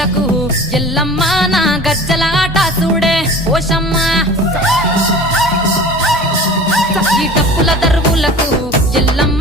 దరువులకు ఎల్లమ్మ నా గజ్జల ఆట చూడే ఓషమ్మ ఈ డప్పుల దరువులకు ఎల్లమ్మ